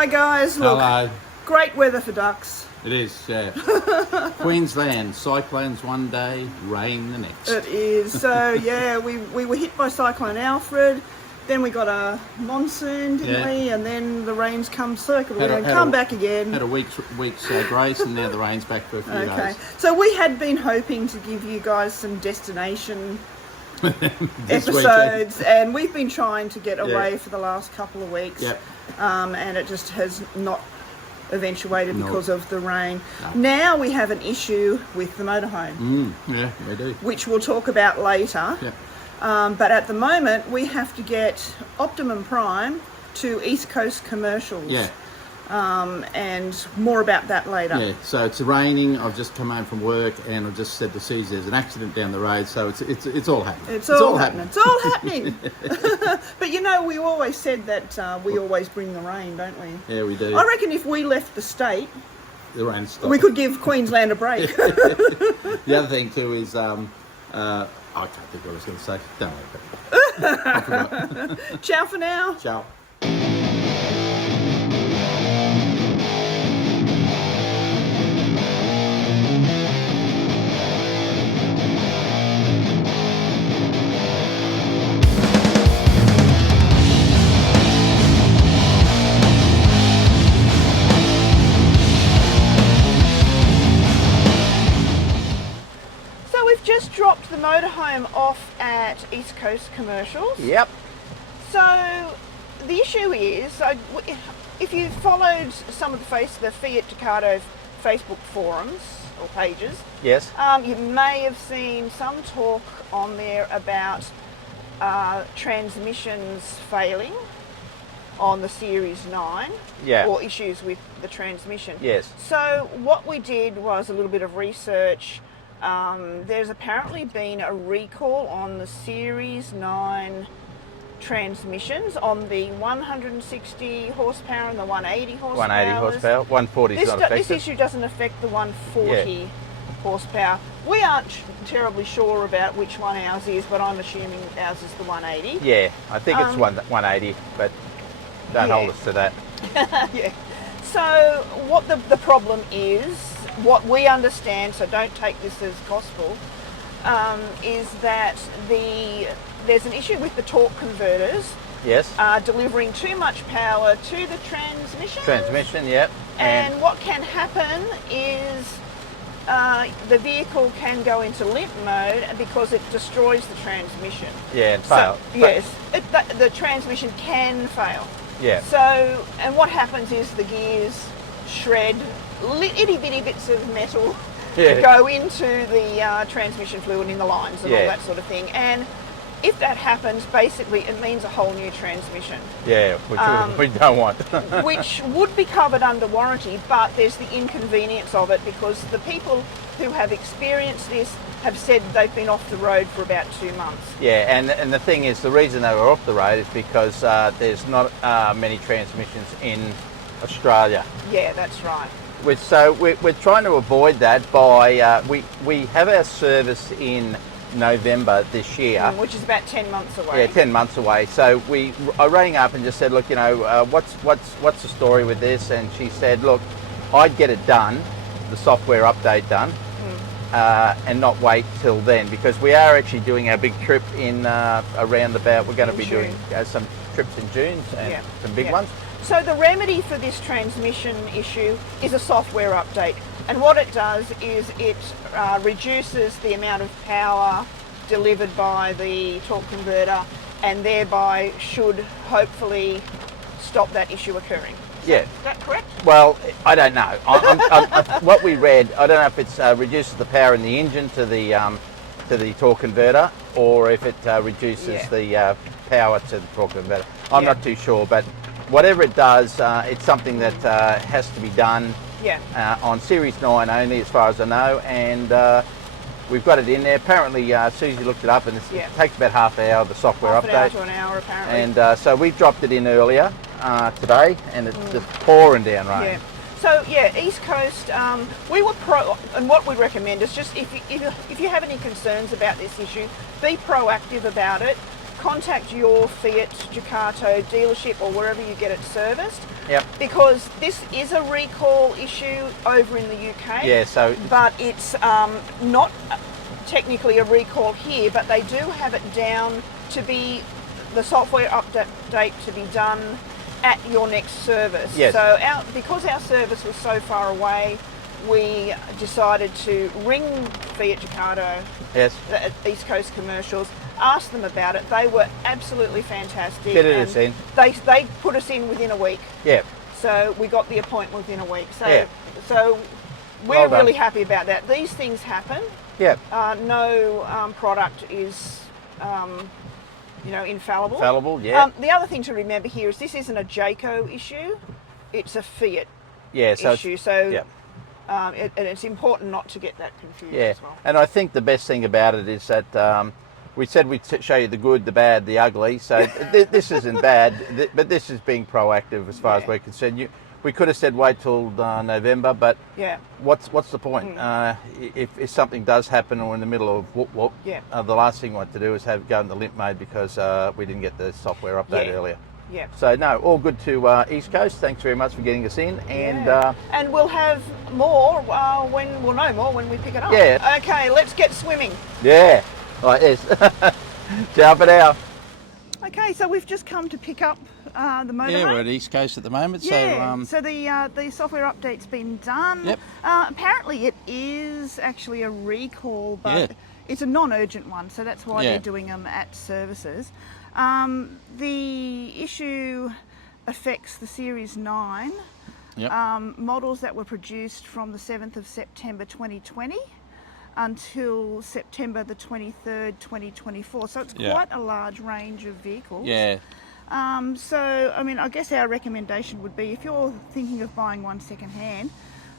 Hi guys, look, Hello. great weather for ducks. It is, yeah. Queensland, cyclones one day, rain the next. It is. So yeah, we were hit by Cyclone Alfred, then we got a monsoon, didn't we? And then the rains come circle and come back again. Had a week's grace, and now the rain's back for a few days. So we had been hoping to give you guys some destination episodes, weekend. and we've been trying to get away for the last couple of weeks. Yep. And it just has not eventuated because of the rain. No. Now we have an issue with the motorhome. Yeah, we do. Which we'll talk about later. Yep. But at the moment we have to get Optimum Prime to East Coast commercials. Yeah. And more about that later. Yeah, so it's raining. I've just come home from work and I've just said to Susie there's an accident down the road, so it's all happening. It's all happening. It's all happening. But you know, we always said that we always bring the rain, don't we? Yeah, we do. I reckon if we left the state, the rain stopped. we could give Queensland a break. The other thing too is I can't think what I was going to say. Don't worry about it. I forgot. Ciao for now. Ciao. Just dropped the motorhome off at East Coast Commercials. Yep. So the issue is, if you followed some of the Fiat Ducato Facebook forums or pages, yes, you may have seen some talk on there about transmissions failing on the Series 9, or issues with the transmission. Yes. So what we did was a little bit of research. There's apparently been a recall on the Series 9 transmissions on the 160 horsepower and the 180 horsepower. 180 horsepower, 140 is not affected. This issue doesn't affect the 140 horsepower. We aren't terribly sure about which one ours is, but I'm assuming ours is the 180. Yeah, I think it's 180, but don't hold us to that. Yeah. So what the problem is, what we understand, so don't take this as gospel, is that there's an issue with the torque converters. Yes. Delivering too much power to the transmission. Transmission, yep. And what can happen is the vehicle can go into limp mode because it destroys the transmission. Yeah, and fail. Yes, the transmission can fail. Yeah. So, and what happens is the gears shred itty bitty bits of metal to go into the transmission fluid in the lines and all that sort of thing. And if that happens, basically it means a whole new transmission. Yeah, which we don't want. Which would be covered under warranty, but there's the inconvenience of it because the people who have experienced this have said they've been off the road for about 2 months. Yeah, and the thing is, the reason they were off the road is because there's not many transmissions in Australia. Yeah, that's right. So we're trying to avoid that by, we have our service in November this year. Which is about 10 months away. Yeah, 10 months away. So I rang up and just said, look, you know, what's the story with this? And she said, look, I'd get it done, the software update done, and not wait till then, because we are actually doing our big trip in around about, we're going to be doing some trips in June and some big ones. So the remedy for this transmission issue is a software update, and what it does is it reduces the amount of power delivered by the torque converter, and thereby should hopefully stop that issue occurring. Is that correct? Well, I don't know. What we read, I don't know if it reduces the power in the engine to the torque converter, or if it reduces the power to the torque converter. I'm not too sure, but whatever it does, it's something that has to be done on Series 9 only, as far as I know, and we've got it in there. Apparently, Susie looked it up, and it takes about half an hour, the software update. Half an hour to an hour, apparently. And so we dropped it in earlier today, and it's just pouring down rain. Yeah. So East Coast, we were and what we recommend is just if you have any concerns about this issue, be proactive about it. contact your Fiat Ducato dealership or wherever you get it serviced. Yep. Because this is a recall issue over in the UK. Yeah, so but it's not technically a recall here, but they do have it down to be the software update to be done at your next service. Yes. So because our service was so far away, we decided to ring Fiat Ducato, yes, at East Coast Commercials, ask them about it. They were absolutely fantastic. Fitted us in. They put us in within a week. Yeah. So we got the appointment within a week. So, Yeah. so we're Well done. really happy about that. These things happen. Yeah. No product is, infallible. Infallible, yeah. The other thing to remember here is this isn't a Jayco issue; it's a Fiat Yeah. So issue. So, yeah. and it's important not to get that confused Yeah, as well. and I think the best thing about it is that we said we'd show you the good, the bad, the ugly. So this isn't bad, but this is being proactive as far as we're concerned. We could have said wait till November, but Yeah. what's the point? If something does happen or in the middle of whoop, Yeah. the last thing we want to do is go into limp mode because we didn't get the software update Yeah. earlier. Yeah. So no, all good to East Coast. Thanks very much for getting us in, and And we'll have more when we'll know more when we pick it up. Yeah. Okay, let's get swimming. yeah, like this. Ciao for now. Okay, so we've just come to pick up the motorhome. Yeah, we're at East Coast at the moment. Yeah, So the software update's been done. Yep. Apparently it is actually a recall, but Yeah. it's a non-urgent one, so that's why Yeah. they're doing them at services. The issue affects the Series 9 Yep. models that were produced from the 7th of September 2020 until September the 23rd, 2024. So it's Yeah. quite a large range of vehicles. yeah. So, I mean, I guess our recommendation would be if you're thinking of buying one second hand,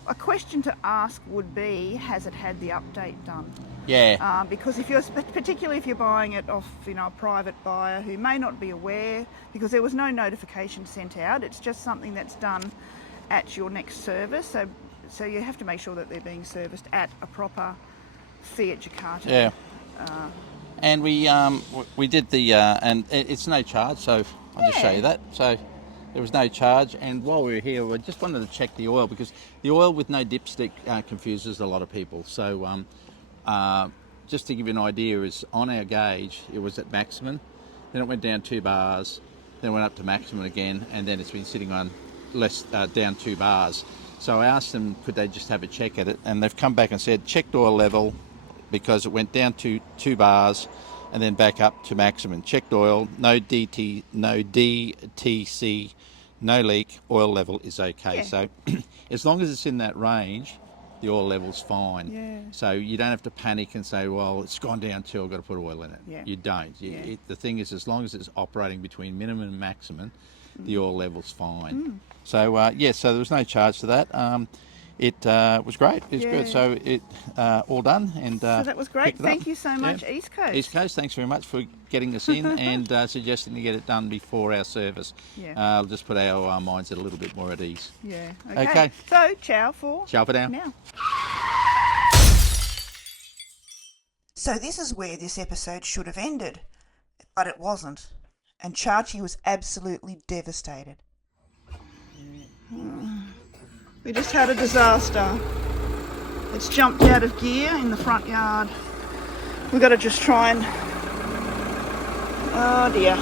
a question to ask would be, has it had the update done? Yeah. Because particularly if you're buying it off, a private buyer who may not be aware, because there was no notification sent out, it's just something that's done at your next service. So you have to make sure that they're being serviced at a proper Fiat Ducato. Yeah. And we did the and it's no charge, so I'll just show you that. So there was no charge, and while we were here, we just wanted to check the oil because the oil with no dipstick confuses a lot of people. So just to give you an idea, is on our gauge it was at maximum, then it went down 2 bars, then it went up to maximum again, and then it's been sitting on less down 2 bars. So I asked them could they just have a check at it, and they've come back and said checked oil level because it went down to 2 bars and then back up to maximum. Checked oil, no DTC, no leak, oil level is okay. Yeah. So as long as it's in that range, the oil level's fine. Yeah. So you don't have to panic and say, well, it's gone down 2, I've got to put oil in it. Yeah. You don't. Yeah. The thing is, as long as it's operating between minimum and maximum, the oil level's fine. So so there was no charge to that. It was great. It was good. So it all done, and So that was great. picked it up. Thank you so much, Yeah. East Coast. East Coast, thanks very much for getting us in and suggesting to get it done before our service. Yeah. I'll just put our minds a little bit more at ease. Yeah. Okay. So, ciao for Ciao for now. now. So this is where this episode should have ended, but it wasn't, and Chachi was absolutely devastated. We just had a disaster. It's jumped out of gear in the front yard. We've got to just try and... Oh dear.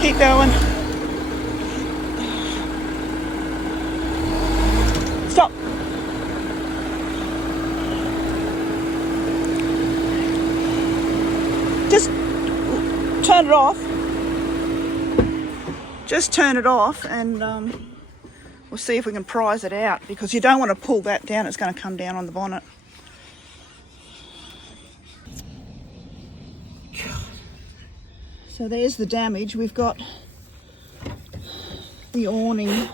Keep going. Stop. Just turn it off. Just turn it off and we'll see if we can prise it out, because you don't want to pull that down, it's going to come down on the bonnet. So there's the damage. We've got the awning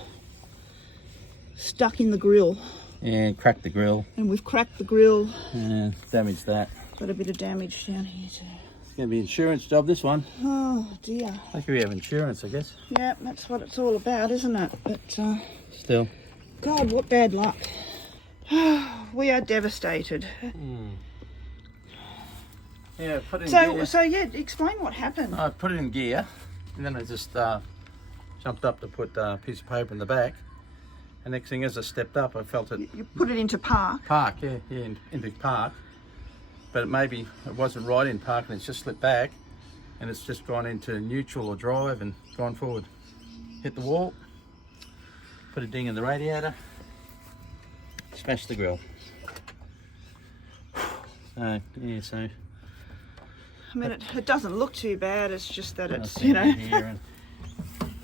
stuck in the grill, And crack the grill. and we've cracked the grill. And damage that. Got a bit of damage down here too. It's going to be an insurance job, this one. Oh dear. Lucky we have insurance, I guess. Yeah, that's what it's all about, isn't it? But Still. God, what bad luck. We are devastated. Yeah, put it in gear. So yeah, explain what happened. I put it in gear, and then I just jumped up to put a piece of paper in the back. And next thing, as I stepped up, I felt it. You put it into park. Into park. But maybe it wasn't right in park, and it's just slipped back, and it's just gone into neutral or drive and gone forward. Hit the wall, put a ding in the radiator, smashed the grill. So yeah, so. I mean, it doesn't look too bad. It's just that it's, here and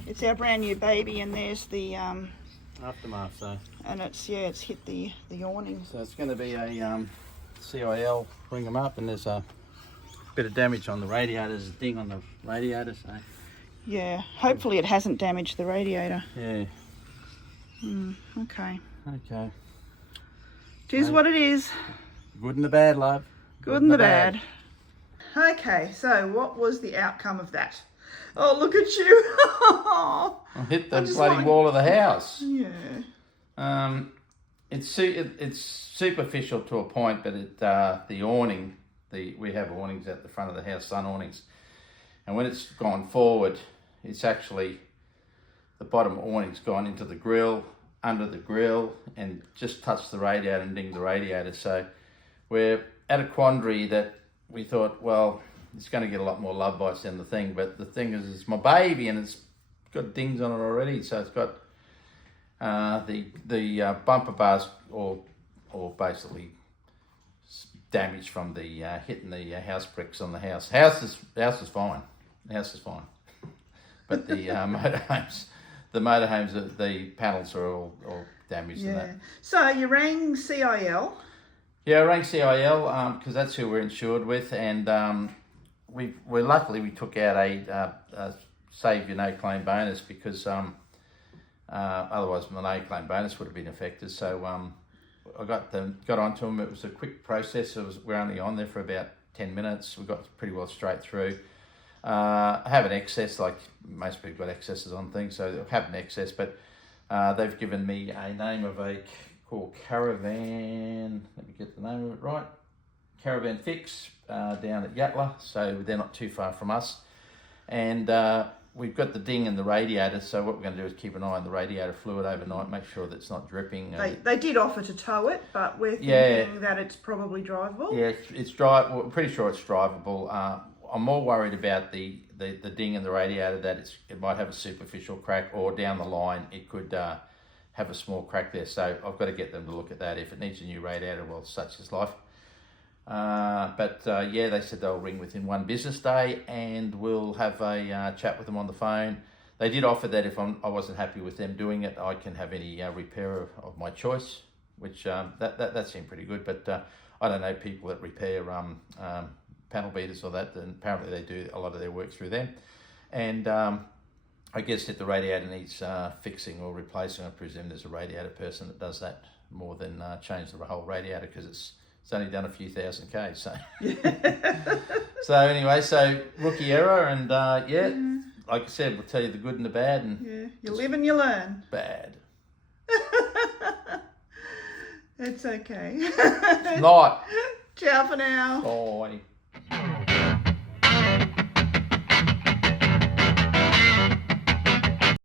it's our brand new baby, and there's the aftermath. So. And it's hit the awning. So it's going to be a CIL, bring them up, and there's a bit of damage on the radiator. There's a ding on the radiator, so. Yeah, hopefully it hasn't damaged the radiator. Yeah. Okay. Okay. It is what it is. Good and the bad, love. Good and the bad. Okay, so what was the outcome of that? Oh, look at you. I hit the bloody wall of the house. Yeah. It's superficial to a point, but the awning, we have awnings at the front of the house, sun awnings, and when it's gone forward, it's actually the bottom awning's gone into the grill, under the grill, and just touched the radiator and dinged the radiator. So we're at a quandary that we thought, well, it's going to get a lot more love bites than the thing, but the thing is, it's my baby and it's got dings on it already, so it's got the bumper bars or basically damage from the hitting the house bricks on the house. The house is fine. The house is fine, but the motorhomes, the panels are all damaged. Yeah. And that. So you rang CIL. Yeah, I rang CIL because that's who we're insured with, and we luckily took out a save your no claim bonus because otherwise my no claim bonus would have been affected. So I got onto them. It was a quick process. We're only on there for about 10 minutes. We got pretty well straight through. I have an excess, like most people got excesses on things, so I have an excess, but they've given me a name of a called Caravan, let me get the name of it right, Caravan Fix down at Yatala, so they're not too far from us. And we've got the ding in the radiator, so what we're going to do is keep an eye on the radiator fluid overnight, make sure that it's not dripping. They did offer to tow it, but we're thinking that it's probably drivable. Yeah, it's dry. We're pretty sure it's drivable. I'm more worried about the ding in the radiator, that it might have a superficial crack, or down the line it could have a small crack there. So I've got to get them to look at that. If it needs a new radiator, well, such is life. But they said they'll ring within one business day, and we'll have a chat with them on the phone. They did offer that if I wasn't happy with them doing it, I can have any repair of my choice, which that seemed pretty good. But I don't know people that repair panel beaters or that, and apparently they do a lot of their work through them. And I guess if the radiator needs fixing or replacing, I presume there's a radiator person that does that more than change the whole radiator, because it's only done a few thousand Ks. So so anyway, so rookie error, and like I said, we'll tell you the good and the bad, and you live and you learn. Bad. It's okay. Not. Ciao for now. Bye.